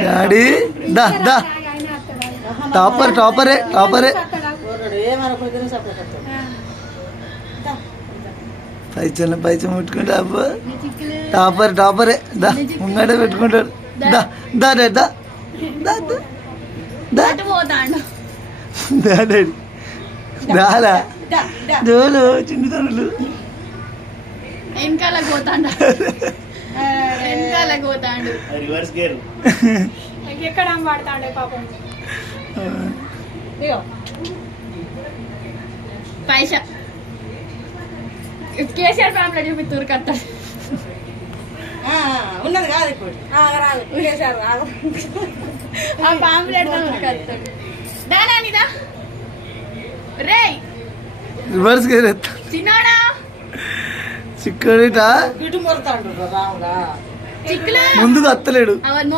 daddy దా దా topper టాపరే టాపరే పైచం పెట్టుకుంటా అబ్బా topper టాపరే దా ముంగట పెట్టుకుంటాడు దా దా దా దా డాడీ దాలా జోలు చిన్నతనులు వెనకాల పోతాడు వెనకాల పోతాడు రివర్స్ గేర్ ఎక్కడ పడతాడే పాపం పైసా కేసీఆర్ ఫ్యామిలీ చూపి తూరుకత్తాడు ఉన్నది కాదు ఇప్పుడు ఆ పాంప్లెట్ తూరుకత్తాడు దానిదా రే రివర్స్ గేర్ చిన్నోడా చిక్కడిట ఇటు మొరతాడు రాముగా చిక్కులు ముందుకు అత్తలేడు అవర్